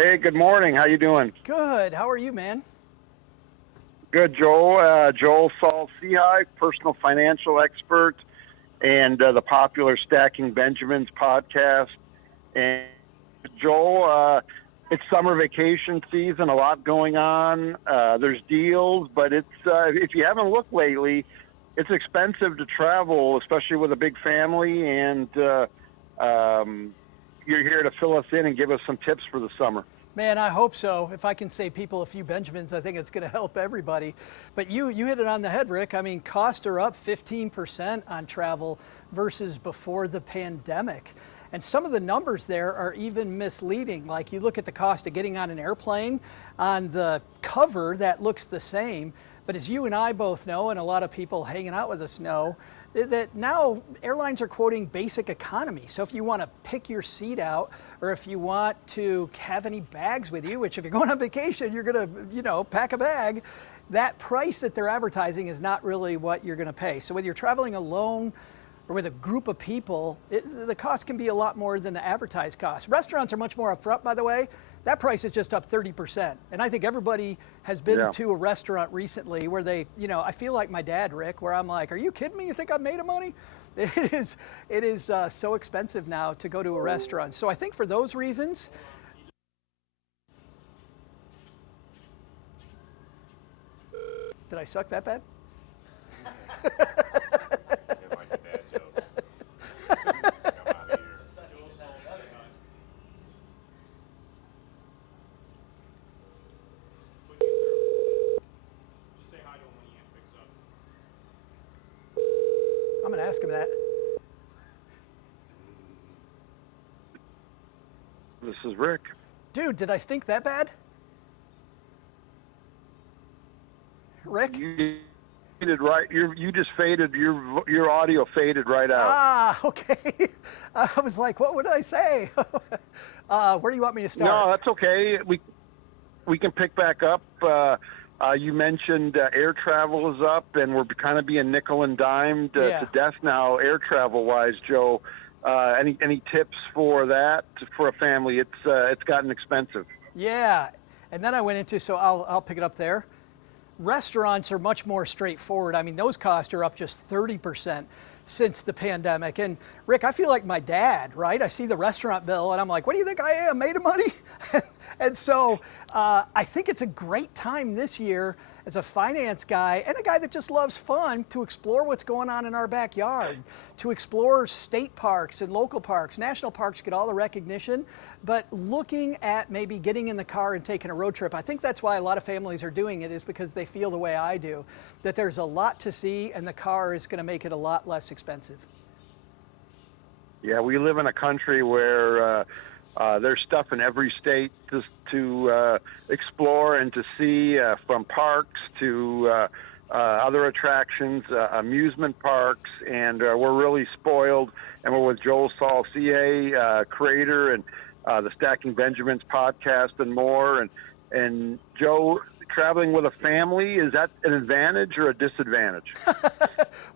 Hey, good morning. How you doing? Good. How are you, man? Good, Joel. Joel Saul-Sehy, personal financial expert, and the popular Stacking Benjamins podcast. And Joel, it's summer vacation season, a lot going on. There's deals, but it's if you haven't looked lately, it's expensive to travel, especially with a big family. And you're here to fill us in and give us some tips for the summer. Man, I hope so. If I can save people a few Benjamins, I think it's going to help everybody. But you hit it on the head, Rick. I mean, costs are up 15% on travel versus before the pandemic. And some of the numbers there are even misleading. Like you look at the cost of getting on an airplane, on the cover that looks the same. But as you and I both know, and a lot of people hanging out with us know, that now airlines are quoting basic economy. So if you want to pick your seat out, or if you want to have any bags with you, which if you're going on vacation, you're going to, pack a bag, that price that they're advertising is not really what you're going to pay. So whether you're traveling alone or with a group of people, the cost can be a lot more than the advertised cost. Restaurants are much more upfront, by the way. That price is just up 30%. And I think everybody has been to a restaurant recently where they, I feel like my dad, Rick, where I'm like, are you kidding me? You think I'm made of money? It is so expensive now to go to a restaurant. So I think for those reasons, did I suck that bad? I'm going to ask him that. This is Rick. Dude, did I stink that bad? Rick? You faded right. You just faded. Your audio faded right out. Ah, okay. I was like, what would I say? Where do you want me to start? No, that's okay. We can pick back up. You mentioned air travel is up, and we're kind of being nickel and dimed to death now, air travel wise. Joe, any tips for that for a family? It's gotten expensive. Yeah, and then I went into, so I'll pick it up there. Restaurants are much more straightforward. I mean, those costs are up just 30% since the pandemic. And Rick, I feel like my dad, right? I see the restaurant bill and I'm like, what do you think I am, made of money? And so I think it's a great time this year as a finance guy and a guy that just loves fun to explore what's going on in our backyard, to explore state parks and local parks. National parks get all the recognition, but looking at maybe getting in the car and taking a road trip, I think that's why a lot of families are doing it, is because they feel the way I do, that there's a lot to see and the car is going to make it a lot less expensive. Yeah, we live in a country where there's stuff in every state to explore and to see, from parks to other attractions, amusement parks, and we're really spoiled. And we're with Joel Saul-Sehy, creator and the Stacking Benjamins podcast and more. And Joe, traveling with a family, is that an advantage or a disadvantage?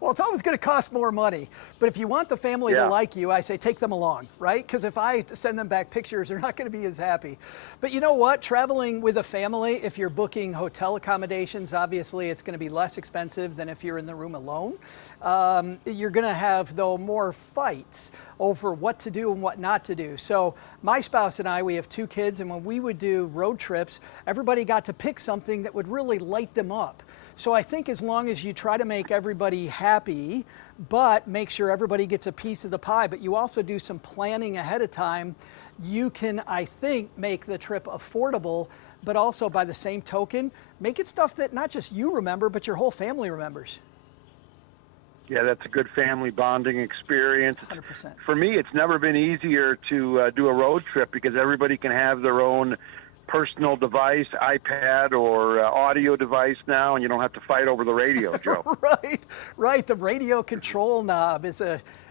Well, it's always going to cost more money. But if you want the family to like you, I say take them along, right? Because if I send them back pictures, they're not going to be as happy. But you know what? Traveling with a family, if you're booking hotel accommodations, obviously it's going to be less expensive than if you're in the room alone. You're going to have, though, more fights over what to do and what not to do. So my spouse and I, we have 2 kids, and when we would do road trips, everybody got to pick something that would really light them up. So I think as long as you try to make everybody happy, but make sure everybody gets a piece of the pie, but you also do some planning ahead of time, you can, I think, make the trip affordable, but also by the same token, make it stuff that not just you remember, but your whole family remembers. Yeah, that's a good family bonding experience. 100%. For me, it's never been easier to do a road trip because everybody can have their own personal device, iPad or audio device now, and you don't have to fight over the radio, Joe. Right. The radio control knob is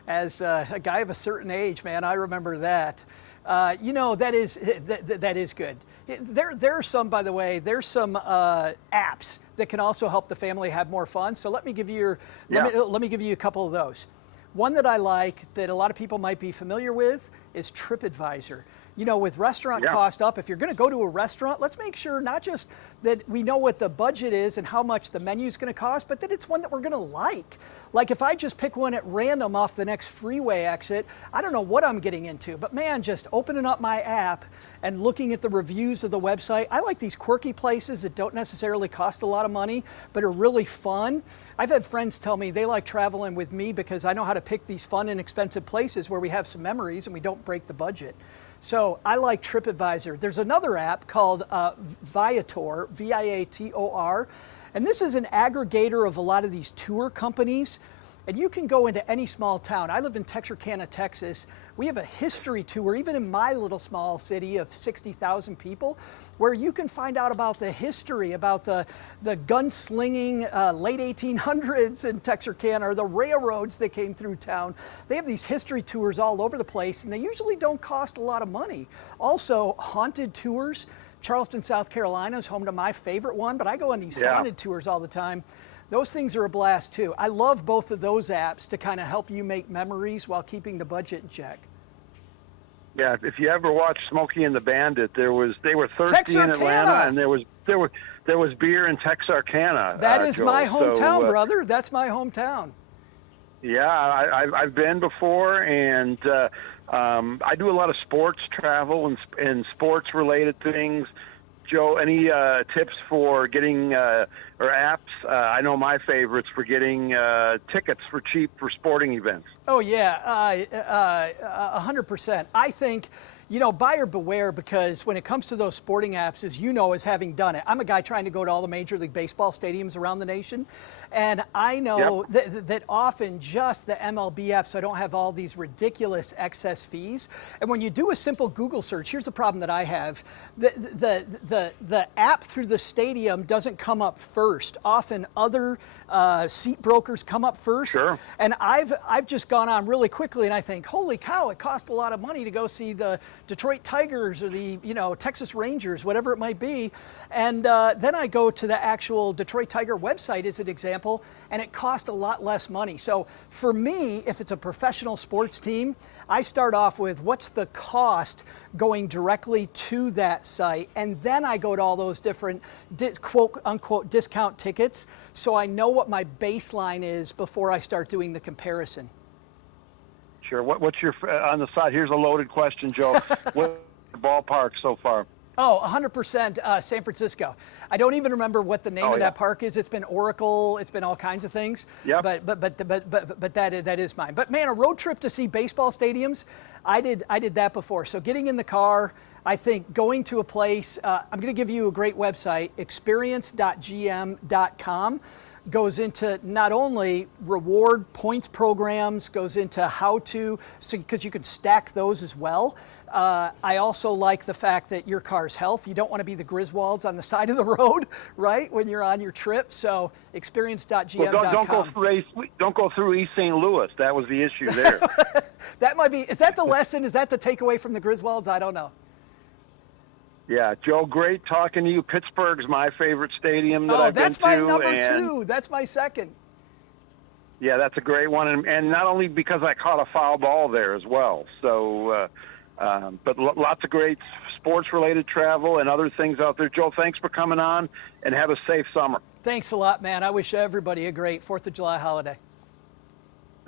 as a guy of a certain age, man, I remember that. That is good. There are some, by the way, there's some apps that can also help the family have more fun. So let me give you let me give you a couple of those. One that I like that a lot of people might be familiar with is TripAdvisor. with restaurant cost up, if you're going to go to a restaurant, let's make sure not just that we know what the budget is and how much the menu is going to cost, but that it's one that we're going to like. Like if I just pick one at random off the next freeway exit, I don't know what I'm getting into. But man, just opening up my app and looking at the reviews of the website, I like these quirky places that don't necessarily cost a lot of money, but are really fun. I've had friends tell me they like traveling with me because I know how to pick these fun and expensive places where we have some memories and we don't break the budget. So I like TripAdvisor. There's another app called Viator, Viator, and this is an aggregator of a lot of these tour companies. And you can go into any small town. I live in Texarkana, Texas. We have a history tour, even in my little small city of 60,000 people, where you can find out about the history, about the gunslinging late 1800s in Texarkana, or the railroads that came through town. They have these history tours all over the place, and they usually don't cost a lot of money. Also, haunted tours. Charleston, South Carolina is home to my favorite one, but I go on these haunted tours all the time. Those things are a blast too. I love both of those apps to kind of help you make memories while keeping the budget in check. Yeah, if you ever watched Smokey and the Bandit, they were thirsty Texarkana. in Atlanta, and there was beer in Texarkana. That is Joel. my hometown, So, brother. That's my hometown. Yeah, I've been before, and I do a lot of sports travel and sports related things. Joe, any tips for getting or apps? I know my favorites for getting tickets for cheap for sporting events. Oh yeah, 100%. I think, buyer beware, because when it comes to those sporting apps, as having done it, I'm a guy trying to go to all the Major League Baseball stadiums around the nation. And I know that often just the MLB apps, so I don't have all these ridiculous excess fees. And when you do a simple Google search, here's the problem that I have. The app through the stadium doesn't come up first. Often other seat brokers come up first. Sure. And I've just gone on really quickly, and I think, holy cow, it cost a lot of money to go see the Detroit Tigers or the Texas Rangers, whatever it might be. And then I go to the actual Detroit Tiger website as an example, and it cost a lot less money. So for me, if it's a professional sports team, I start off with what's the cost going directly to that site, and then I go to all those different quote unquote discount tickets, so I know what my baseline is before I start doing the comparison. Sure. What's your on the side? Here's a loaded question, Joe. What's the ballpark so far? Oh, 100% San Francisco. I don't even remember what the name of that park is. It's been Oracle. It's been all kinds of things. Yep. But that is mine. But man, a road trip to see baseball stadiums, I did that before. So getting in the car, I think going to a place. I'm going to give you a great website, experience.gm.com. Goes into not only reward points programs, goes into how to, because you can stack those as well. I also like the fact that your car's health. You don't want to be the Griswolds on the side of the road, right, when you're on your trip. So experience.gm.com. Well, don't go through East St. Louis. That was the issue there. That might be. Is that the lesson? Is that the takeaway from the Griswolds? I don't know. Yeah, Joe, great talking to you. Pittsburgh's my favorite stadium that I've been to. That's my number two. That's my second. Yeah, that's a great one. And not only because I caught a foul ball there as well. So, but lots of great sports-related travel and other things out there. Joe, thanks for coming on, and have a safe summer. Thanks a lot, man. I wish everybody a great 4th of July holiday.